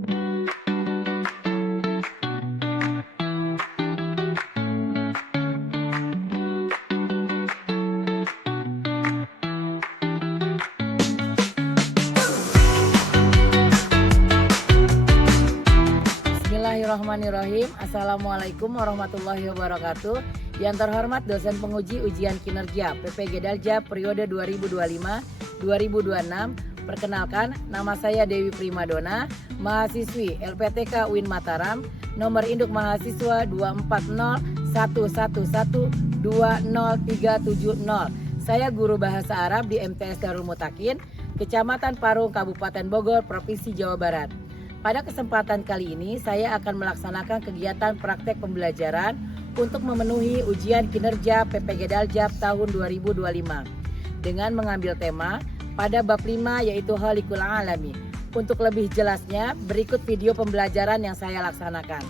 Bismillahirrahmanirrahim. Assalamualaikum warahmatullahi wabarakatuh. Yang terhormat dosen penguji ujian kinerja PPG Dalja periode 2025-2026. Perkenalkan, nama saya Dewi Primadona, mahasiswi LPTK UIN Mataram, nomor induk mahasiswa 24011112037. Saya guru bahasa Arab di MTS Darul Mutakin, Kecamatan Parung, Kabupaten Bogor, Provinsi Jawa Barat. Pada kesempatan kali ini saya akan melaksanakan kegiatan praktek pembelajaran untuk memenuhi ujian kinerja PPG Daljab tahun 2025 dengan mengambil tema pada bab 5 yaitu Khaliqul Alamin. Untuk lebih jelasnya berikut video pembelajaran yang saya laksanakan.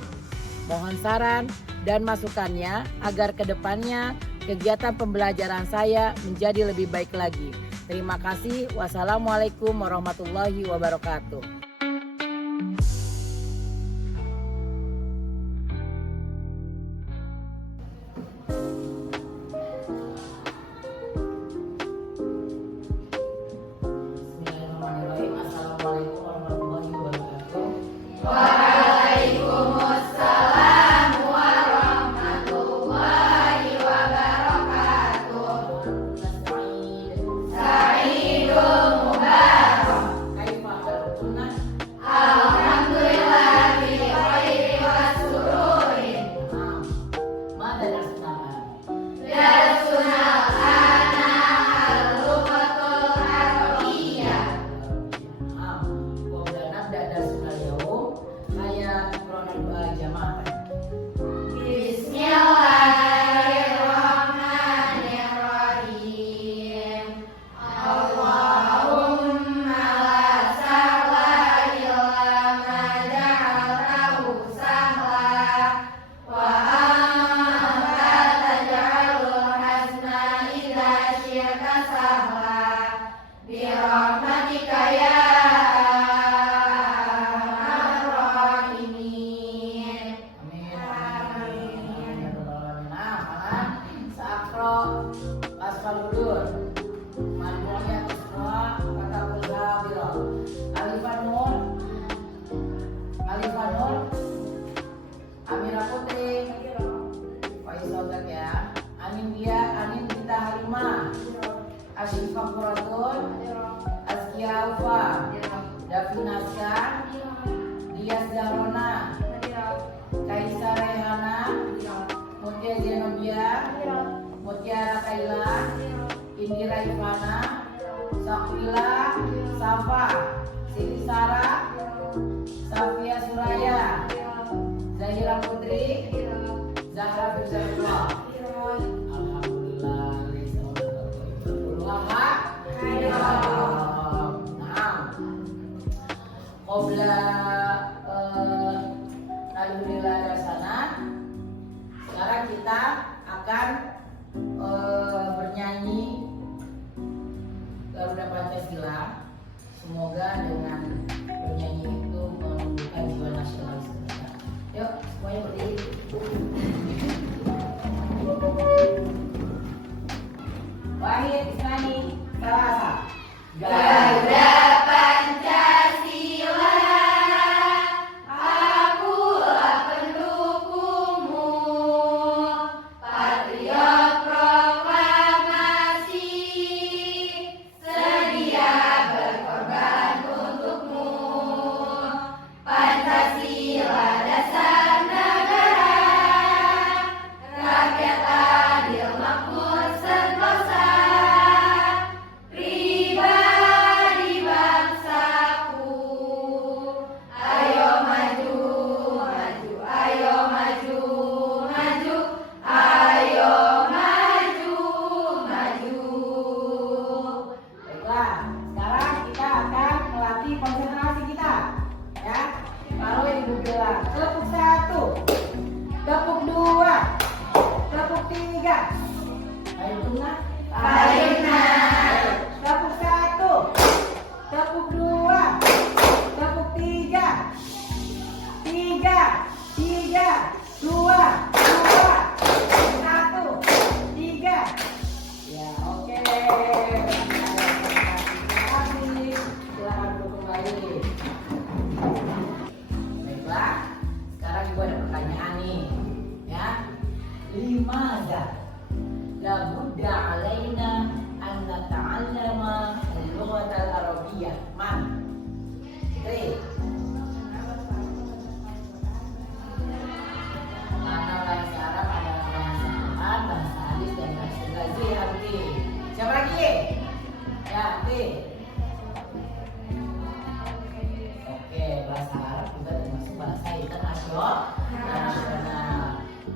Mohon saran dan masukannya agar kedepannya kegiatan pembelajaran saya menjadi lebih baik lagi. Terima kasih. Wassalamualaikum warahmatullahi wabarakatuh. Amira Putri, Faizogat ya. Anindya, Anindita Halimah, Asyifa Quratun, Azkia Ufa, Davinaska, Dias Zahrona, Kaisa Rehana, Mutia Zenobia, Mutiara Kaila, Indira Ivana, Sakwila, Safa, Siti Sarah, Safia Suraya, Zahira Putri, Zahra Firzalullah. Alhamdulillah. Nah, Qobla Alhamdulillah dasana. Sekarang kita akan bernyanyi Garuda Pancasila. Semoga dengan bernyanyi itu menumbuhkan jiwa nasionalis kita. Yuk, semuanya berdiri. Wahid Isnani Salasa. Garuda Pancasila, akulah pendukungmu, patriot proklamasi, sedia berkorban untukmu. Pancasila dasar negara, rakyat adil makmur sentosa, pribadi bangsaku. Ayo maju, maju, ayo maju, maju, ayo maju, maju. Baiklah, sekarang kita akan melatih konsentrasi kita, ya. Kalau ibu bilang tepuk 1, tepuk 2, tepuk 3. Ayo tengah. Tepuk 1, tepuk 2, tepuk 3. tiga, dua, satu, tiga. Ya, oke. Silakan duduk kembali. Baiklah, sekarang ibu ada pertanyaan nih, ya. Limadza la budda alaina an nata'allama al-lughata al-arabiyyah? Man? Mana bahasa Arab adalah bahasa Quran, bahasa hadis dan bahasa Gazi, Arti. Siapa lagi? Ya, Arti. Oke, bahasa Arab juga termasuk bahasa internasional.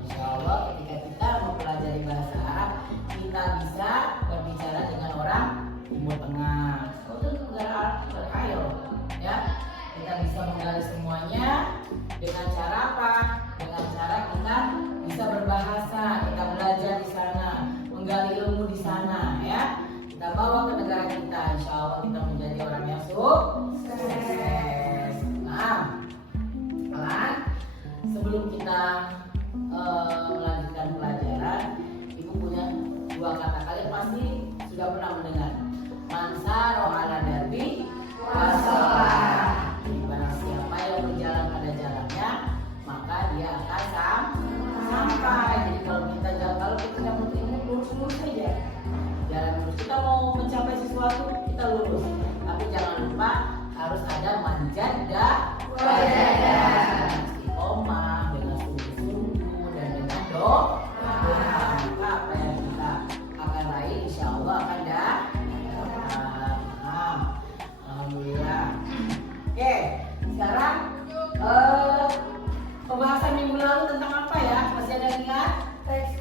Insya Allah ketika kita mempelajari bahasa Arab, kita bisa berbicara dengan orang Timur Tengah. Itu negara Arab berkaya, ya. Kita bisa menggali semuanya dengan cara apa? Dengan cara kita bisa berbahasa, kita belajar di sana, menggali ilmu di sana, ya. Kita bawa ke negara kita, insya Allah kita menjadi orang yang sukses. Nah, sebelum kita melanjutkan pelajaran, ibu punya dua kata, kalian pasti sudah pernah mendengar. Mansaro ala darbi wasolah. Barang siapa yang berjalan pada jalannya, maka dia akan sampai. Jadi kalau kita nggak mau ilmu, lurus saja. Jalan lurus. Kita mau mencapai sesuatu, kita lurus. Tapi jangan lupa harus ada manjada wajada. Istiqomah dengan sungguh-sungguh dan dengan doa. Maka apa yang kita akan raih, insya Allah akan dapat. Alhamdulillah. Oke, sekarang pembahasan minggu lalu tentang apa ya? Masih ada yang ingat? Teks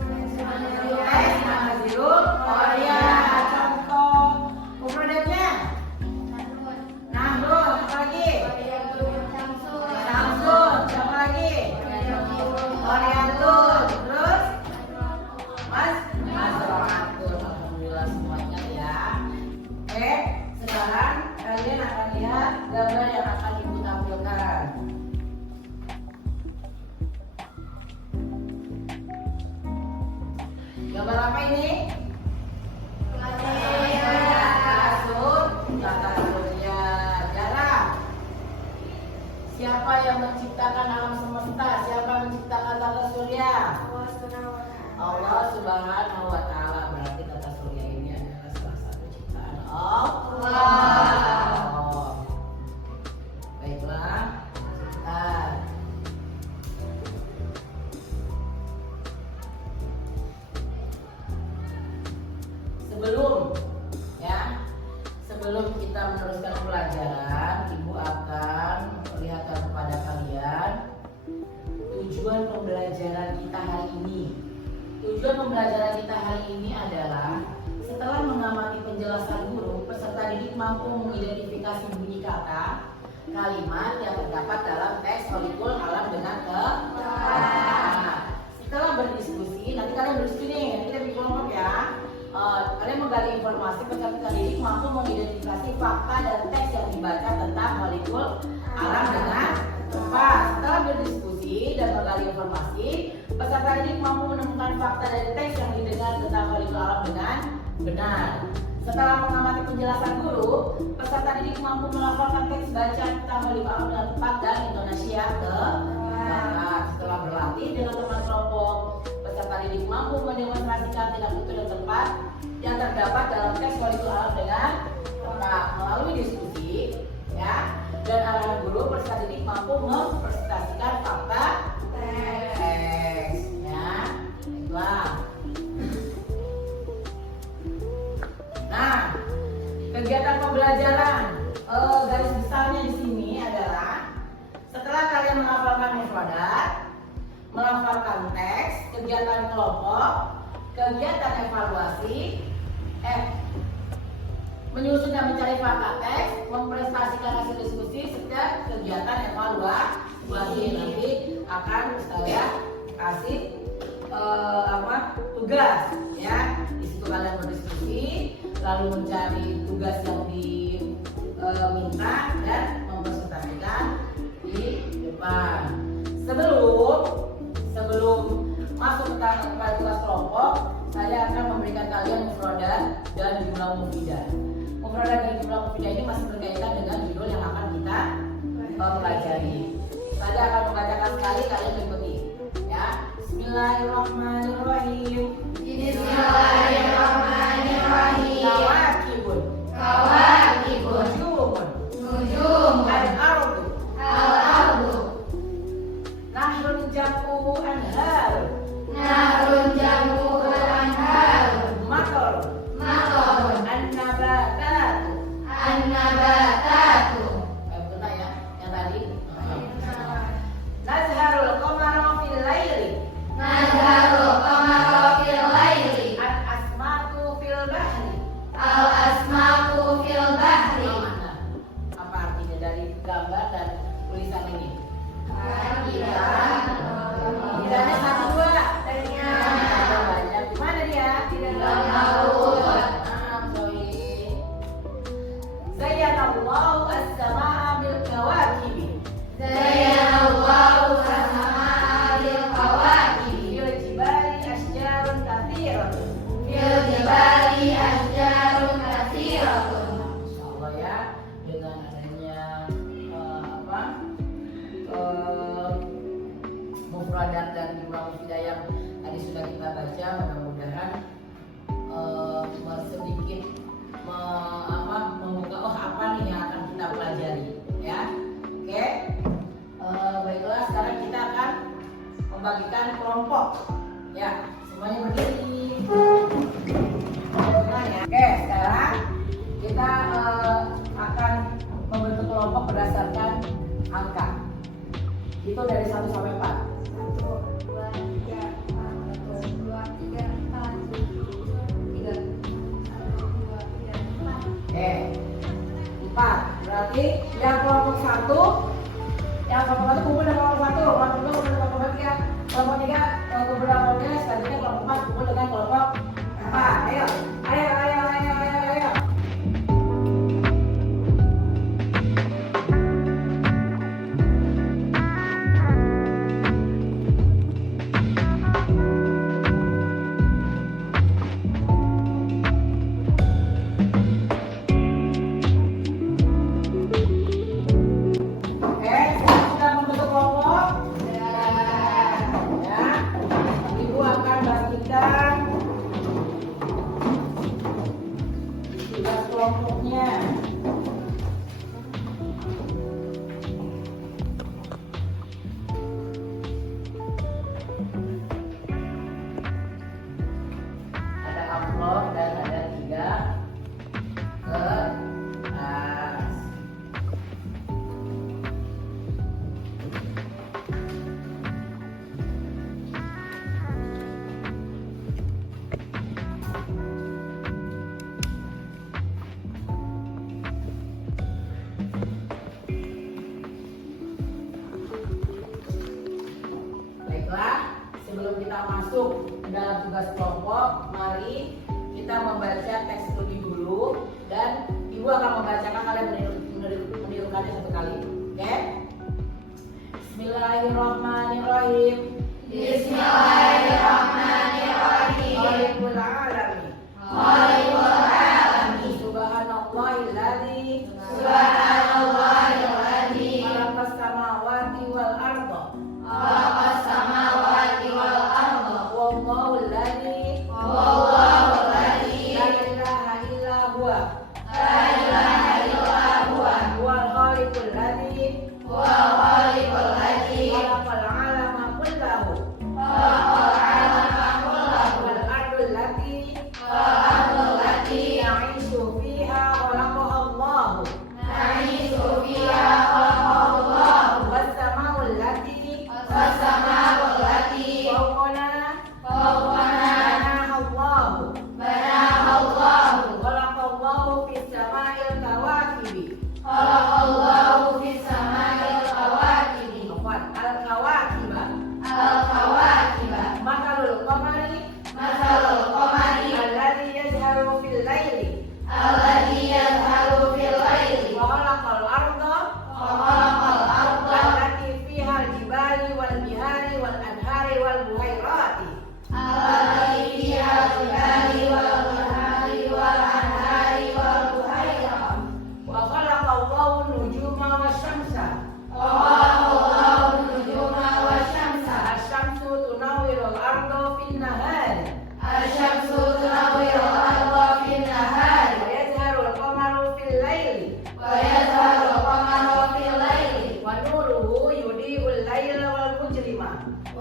manazilul qaryah. Contoh mufradnya? Nahrun. Apa lagi? Samsun. Siapa lagi? Qaryatun. Terus? Masro'atun. Alhamdulillah semuanya ya. Oke, sekarang kalian akan lihat gambar yang akan ibu tampilkan. Gambar apa ini? Tata surya. Jarang. Siapa yang menciptakan alam semesta? Siapa yang menciptakan tata surya? Allah Subhanahu wa Ta'ala. Berarti tata surya ini adalah salah satu ciptaan Allah. Baiklah. Sebelum kita meneruskan pelajaran, ibu akan memperlihatkan kepada kalian tujuan pembelajaran kita hari ini. Tujuan pembelajaran kita hari ini adalah setelah mengamati penjelasan guru, peserta didik mampu mengidentifikasi bunyi kata, kalimat yang terdapat dalam teks Khaliqul Alam dengan setelah berdiskusi, nanti kalian berdiskusi nih, nanti kita bikin kelompok ya. Kalian menggali informasi, peserta didik mampu mengidentifikasi fakta dan teks yang dibaca tentang Khaliqul Alam dengan tepat. Setelah berdiskusi dan menggali informasi, peserta didik mampu menemukan fakta dan teks yang didengar tentang Khaliqul Alam dengan benar. Setelah mengamati penjelasan guru, peserta didik mampu melafalkan teks bacaan tentang Khaliqul Alam dengan tepat dan intonasi yang tepat. Setelah berlatih dengan teman kelompok, peserta didik mampu mendemonstrasikan tindak betul dan tepat yang terdapat dalam teks Khaliqul Alam dengan tepat. Melalui diskusi, ya, dan arahan guru, peserta didik mampu mempresentasikan fakta teks, ya. Itulah. Nah, kegiatan pembelajaran garis besarnya di sini adalah setelah kalian menghafalkan mufradat, melafalkan teks, kegiatan kelompok, kegiatan evaluasi, menyusun dan mencari fakta teks, mempresentasikan hasil diskusi, serta kegiatan evaluasi. Nanti akan saya kasih tugas, ya. Di situ kalian berdiskusi, lalu mencari tugas yang diminta dan mempresentasikan di depan. bagian mufradat dan jumlah mufidah. Mufradat dan jumlah mufidah ini masih berkaitan dengan judul yang akan kita pelajari. Saya akan membacakan sekali, kalian ikuti ya. Bismillahirrahmanirrahim. Bismillahirrahmanirrahim. Kawakibun. Kawakibun. Nujumun. Al-ardu. Al-ardu. Nahrun jam'uhu anhar. Nahrun jam'uhu anhar. Matar. Matarun. An-nabatatu. An-nabatatu. Betul ya, yang tadi. Nazharul qamara fil laili. Nazharul qamara fil laili. Al-asmatu fil bahri. Al-asmaku fil bahri. Mana? Apa artinya dari gambar dan tulisan ini? Tidaknya satu dua. Ada banyak. Gimana dia? Tidak tahu. Zayyanallahu as-samaa bil kawakibi. Zayyanallahu as-samaa bil kawakibi. Fil jibali asjarun katsiratun. Fil jibali asjarun katsiratun. Insyaallah ya, dengan adanya mufradat dan jumlah mufidah yang tadi sudah kita baca, mudah-mudahan sedikit membuka apa nih yang akan kita pelajari ya. Oke. Baiklah, sekarang kita akan membagikan kelompok ya. Semuanya berdiri. Oke, sekarang kita akan membentuk kelompok berdasarkan angka. Itu dari 1 sampai 4. 1, 2, 3, 4. 1, 2, 3, 4. 3. 1, 2, 3, 4. Oke. 4. Berarti yang kelompok 1, yang kelompok 1 kumpul dengan kelompok 1, kelompok 2 kumpul dengan kelompok 3, kelompok 3 kumpul dengan kelompok 3, selanjutnya kelompok 4 kumpul dengan kelompok 4. Ayo. Kelompoknya ada amplop dan ada 3 kertas. Sebelum kita masuk ke dalam tugas kelompok, mari kita membaca teks terlebih dulu dan Ibu akan membacakan, kalian menirukannya satu kali. Oke? Bismillahirrahmanirrahim. Bismillahirrahmanirrahim. Khaliqul alamin. Khaliqul alamin. Subhanallahilladzi. Subhanallahilladzi. Khalaqas samawati wal arda. Khalaqas samawati wal arda. Wallahul ladzi. Wallahul ladzi. La ilaha illa huwa. La ilaha illa huwa. Wal khaliqul ladzi. Wal khaliqul ladzi. Khalaqal alama kullahu. Khalaqal alama kullahu. Wal ardul lati. Wal ardul lati. Na'ishu fiha khalaqaha Allah. Na'ishu fiha khalaqahu Allah. Was sama'ul lati. Was sama'ul lati. Fawqana. Fawqana. Banaha Allah. Banaha Allah. Khalaqallahu fis sama'il kawakibi. Khalaqallahu fis sama'il kawakibi. Al-kawakiba. Al-kawakiba. Masalul qamari. Masalul qamari. Alladhi yazharu fil laili. Alladhi yazharu fil laili. Wa khalaqal arda. Wa khalaqal arda. Allati fiha al-jibali wal bihari wal anhari wal buhairati. Allati fiha al-jibali wal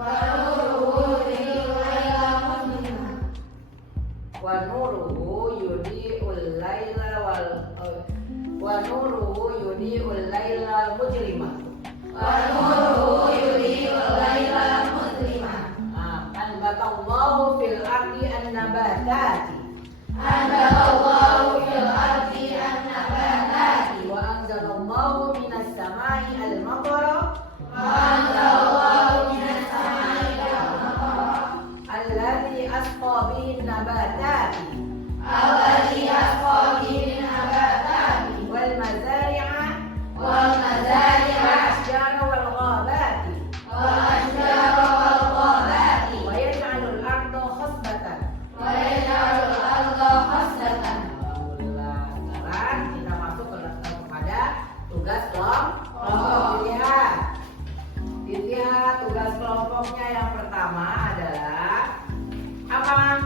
Wa nuruhu yudi'ul laila wal wa nuruhu yudi'ul laila mujlima. Anbatallahu fil ardi an-nabatati. Wa anzalallahu minas samai al-matara. Alladhi asqa bihi an-nabatati. Wal mazari'a wal ashjara wal ghabati. Wa yaj'alul arda khasbatan. Sekarang kita masuk kepada tugas kelompok. Dilihat tugas kelompoknya yang pertama adalah apa?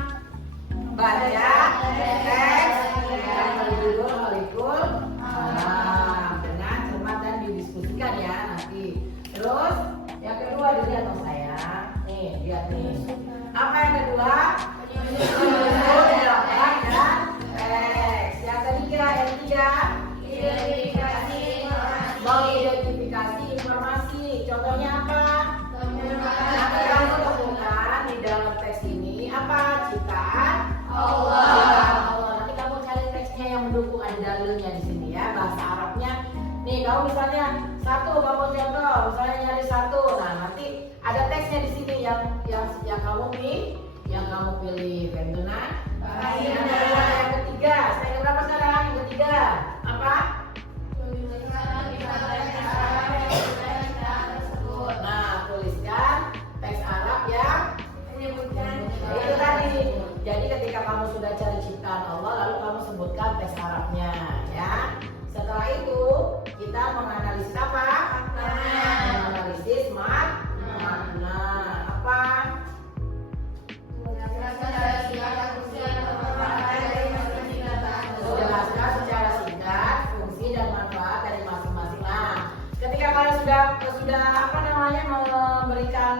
Baca teks yang berjudul Malikul Salam dengan cermat dan didiskusikan ya nanti. Terus yang kedua dilihat dong sayang. Nih lihat nih. Apa yang kedua? Menyusun jawaban dan teks. Yang ketiga mengidentifikasi informasi. Contohnya apa? Nanti kamu temukan di dalam teks ini apa? Ciptaan Allah. Nanti kamu cari teksnya yang mendukung, ada dalilnya di sini ya, bahasa Arabnya. Nih kamu misalnya satu, kamu contoh, misalnya nyari satu. Nah nanti ada teksnya di sini yang kamu pilih. Benar? Yang ketiga, saya berapa sekarang? Yang ketiga apa? Nah, tuliskan teks Arab yang menyebutkan itu tadi. Jadi ketika kamu sudah cari ciptaan Allah, lalu kamu sebutkan teks Arabnya, ya. Setelah itu kita menganalisis apa? Menganalisis makna apa? Jelaskan secara singkat fungsi dan manfaat dari masing-masing. Nah, ketika kalian sudah memberikan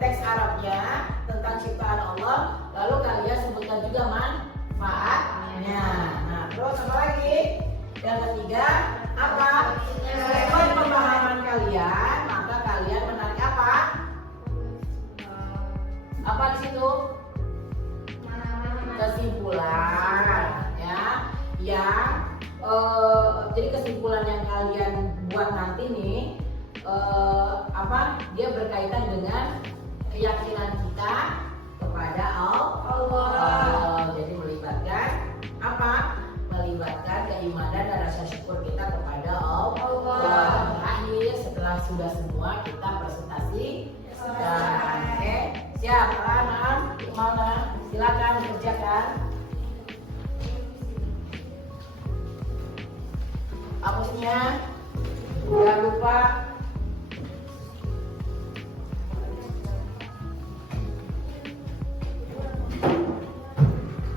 teks Arabnya tentang ciptaan Allah, lalu kalian sebutkan juga manfaatnya. Nah, terus apa lagi? Yang ketiga apa? Sesuai pemahaman kalian, maka kalian menarik apa? Apa di situ? Kesimpulan, ya. Jadi kesimpulan yang kalian buat nanti nih dia berkaitan dengan keyakinan kita kepada Allah. Jadi melibatkan apa? Melibatkan keimanan dan rasa syukur kita kepada Allah. Terakhir setelah sudah semua kita presentasi. Oke, siap? Mana? Silakan dikerjakan. Hapusnya, jangan lupa.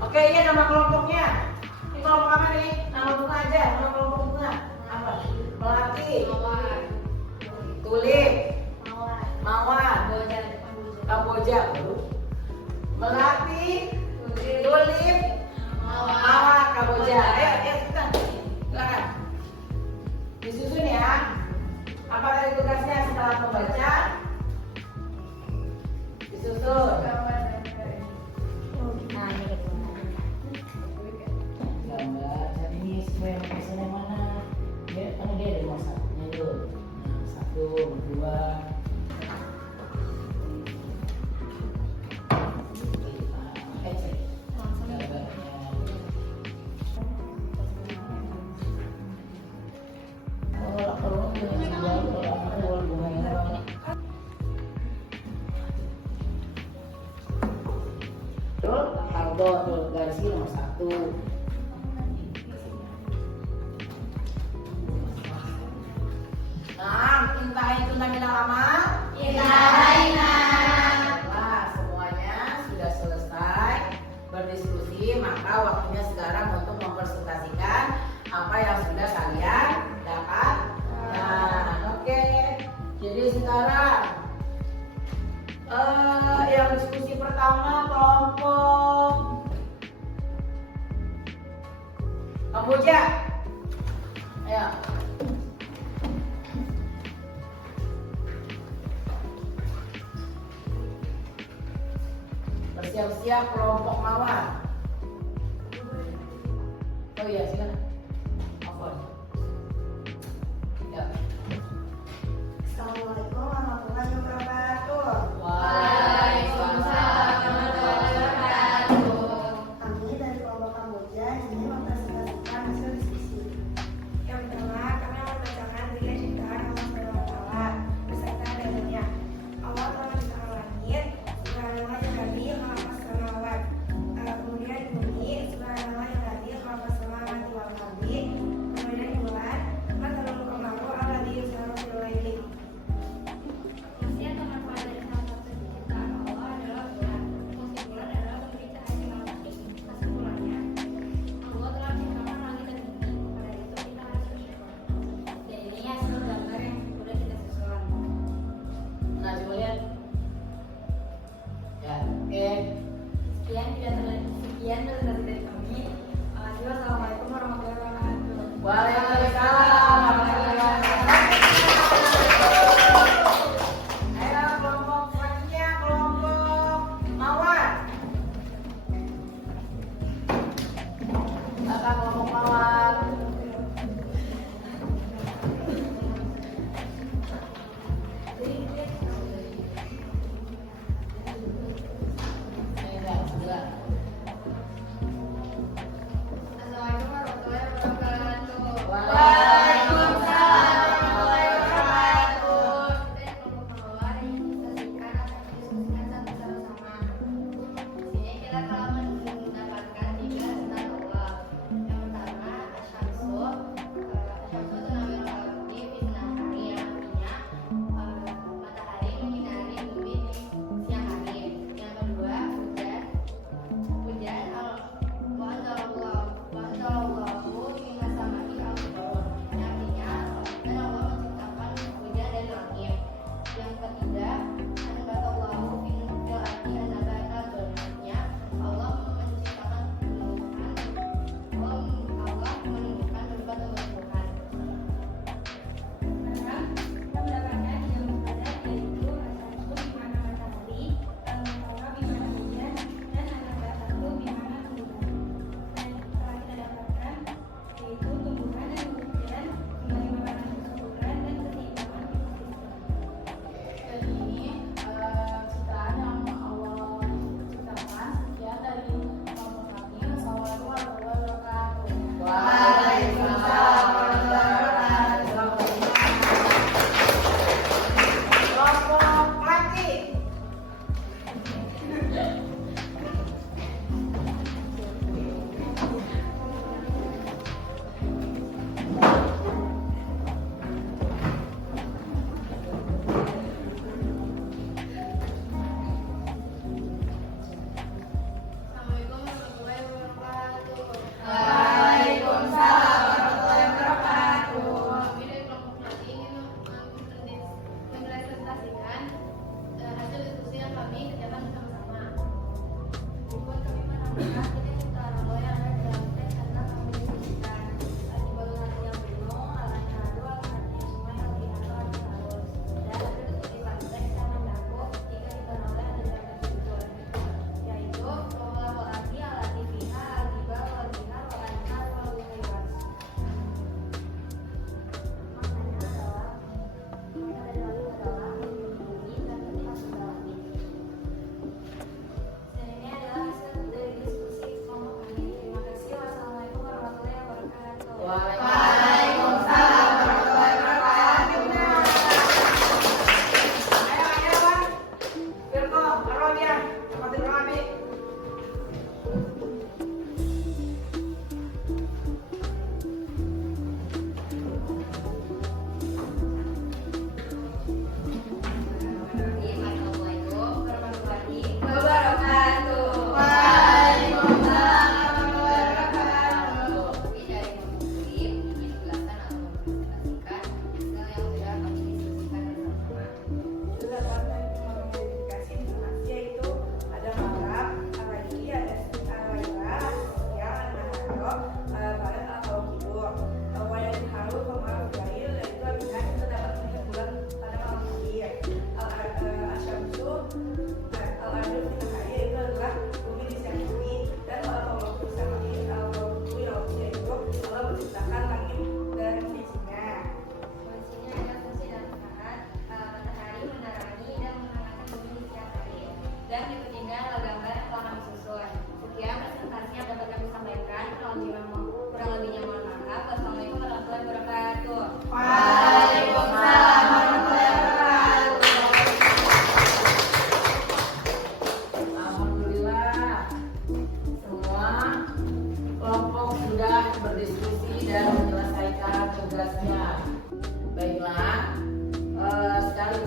Oke, ini nama kelompoknya. Ini kelompok apa nih? Nama bunga aja, nama kelompok bunga. Apa? Melati, tulip, mawar, kamboja. Melati, tulip, mawar, kamboja. Ayo kita. Silakan. Disusun ya. Apa tadi tugasnya setelah membaca? Disusun. Gambar. Jadi ini sesuai yang biasanya mana? Dia ada nomor satunya tuh. Nah, 1, 2. Tuh garisnya nomor 1. Nah, intahin tunamina lama. Nah, semuanya sudah selesai berdiskusi, maka waktunya sekarang untuk mempresentasikan apa yang sudah kalian dapat. Nah, oke. Jadi sekarang Yang diskusi pertama kelompok Kamboja. Ayo. Bersiap-siap kelompok Mawar. Oh iya, silakan. Apa? Ya. Assalamualaikum warahmatullahi wabarakatuh. Waalaikumsalam warahmatullahi wabarakatuh. Kami dari kelompok Kamboja ingin mempresentasikan hasil diskusi. Yang pertama, kami akan membacakan tiga ciptaan Allah Subhanahu wa Ta'ala beserta dalilnya. Allah telah menciptakan langit, Subhanallah yang ladzi khalaqas samawat. Kemudian bumi, Subhanallah yang ladzi khalaqas samawati wal ardh.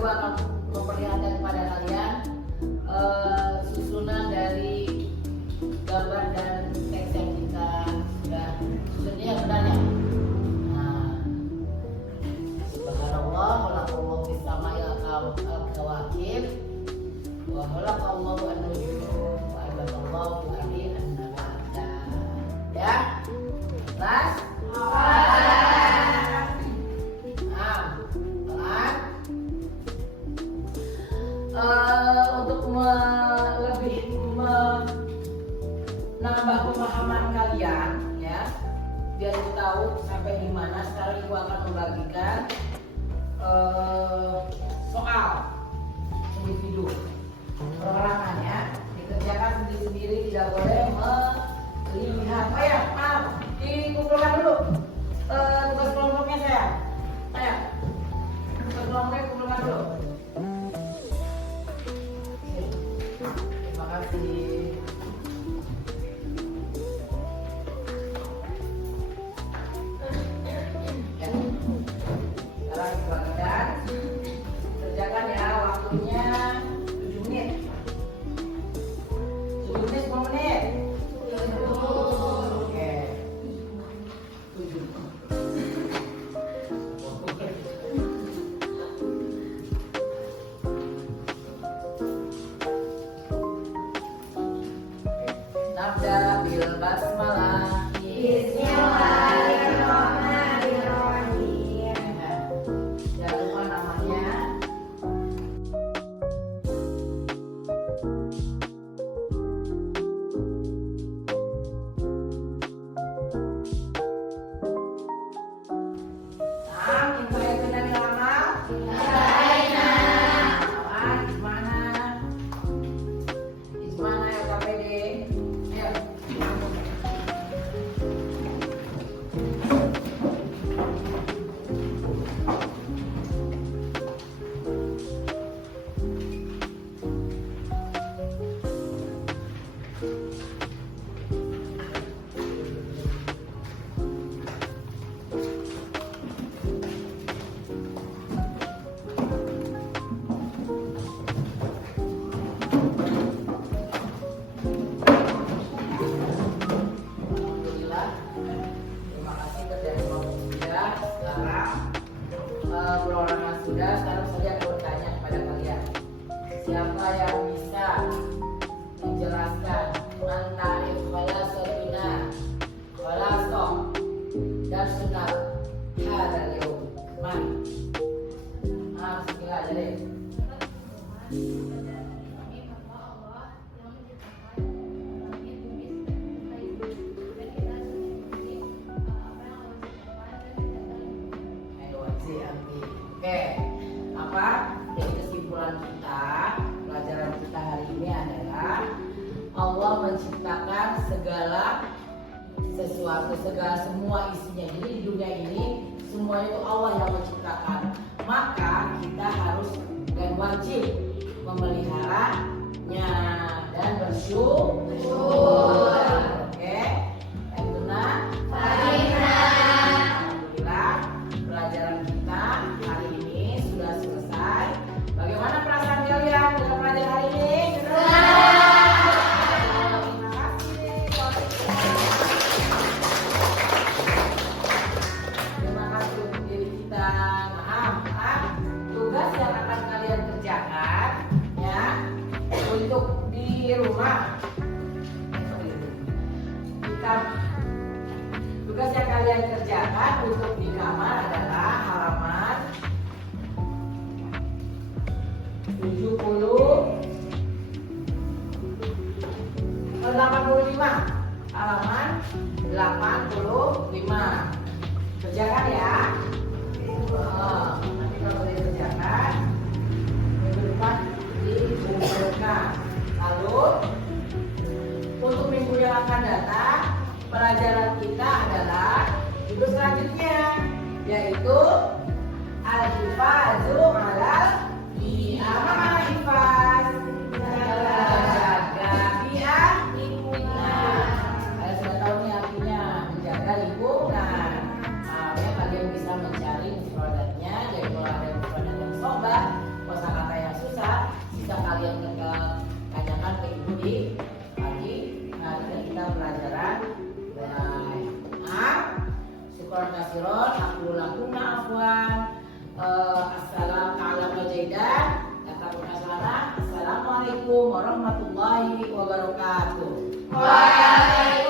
Ibu akan memperlihatkan kepada kalian susunan dari gambar dan teks yang kita sudah susunnya yang benarnya. Nah, subhanallah walaqallahu fis sama'il kawakib wa khalaqallahu an-nujum wa anzalallahu fil ardi an-nabata. Ya. Kelas? Untuk lebih menambah pemahaman kalian, ya, biar ibu tahu sampai di mana. Sekarang ibu akan membagikan soal individu perorangannya dikerjakan sendiri-sendiri, tidak boleh melihat. Oh ya, maaf, dikumpulkan dulu tugas kelompoknya saya. Tugas kelompoknya kumpulkan dulu. Terima kasih. Ya. Sekarang dibagikan. Kerjakan ya, waktunya 7 menit. 7 menit, 10 menit. Oke. 7. Nabda bil basmalah. Bismillahirrahmanirrahim. Jangan lupa namanya. Minta yang dari lama. Ismana LKPD. Ayo. Alhamdulillah. Terima kasih kerja kelompok sudah. Sekarang perorangan sudah. Sekarang saya akan bertanya kepada kalian. Siapa yang bisa menjelaskan mantarif khalasatuna khalasoh dan sunat hadal yaum? Mari. Bismillah aja deh. Oke, apa? Jadi kesimpulan kita, pelajaran kita hari ini adalah Allah menciptakan segala sesuatu, segala semua isinya. Jadi di dunia ini semuanya itu Allah yang menciptakan. Maka kita harus dan wajib memeliharanya dan bersyukur. Oke, Tuna. Alhamdulillah, pelajaran kita hari ini sudah selesai. Bagaimana perasaan kalian dengan pelajaran hari ini? Terima kasih. Terima kasih untuk diri kita. Tugas yang akan kalian kerjakan, ya, untuk di rumah. Tugas yang kalian kerjakan untuk di kamar adalah halaman 85. Halaman 85. Kerjakan ya. Nanti kalau dikerjakan minggu depan dikumpulkan. Lalu untuk minggu yang akan datang, pelajaran kita adalah minggu selanjutnya, yaitu al-hifazu alal apa mana hifaz? Menjaga biar lingkungan. Kalian sudah tahu nih artinya menjaga lingkungan. Ya, kalian bisa Assalamualaikum warahmatullahi wabarakatuh. Waalaikumsalam.